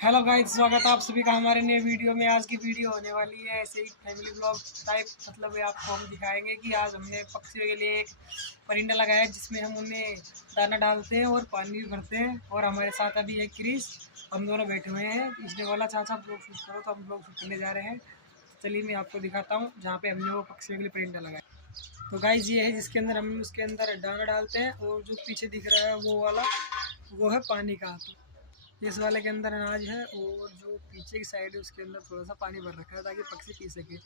Hello guys, स्वागत है आप सभी का हमारे नए वीडियो में। आज की वीडियो होने वाली है ऐसे ही फैमिली ब्लॉग टाइप, मतलब आपको हम दिखाएंगे कि आज हमने पक्षियों के लिए एक परिंदा लगाया है जिसमें हम उन्हें दाना डालते हैं और पानी भी भरते हैं। और हमारे साथ अभी है क्रिस, हम दोनों बैठे हुए हैं। इसने बोला चाचा ब्लॉग शूट करो, तो हम ब्लॉग शूट करने जा रहे हैं। चलिए मैं आपको दिखाता हूँ जहाँ पे हमने वो पक्षियों के लिए परिंदा लगाया। तो गाइस ये है जिसके अंदर हम उसके अंदर दाना डालते हैं, और जो पीछे दिख रहा है वो वाला वो है पानी का। तो इस वाले के अंदर अनाज है, और जो पीछे की साइड है उसके अंदर थोड़ा सा पानी भर रखा है ताकि पक्षी पी सके।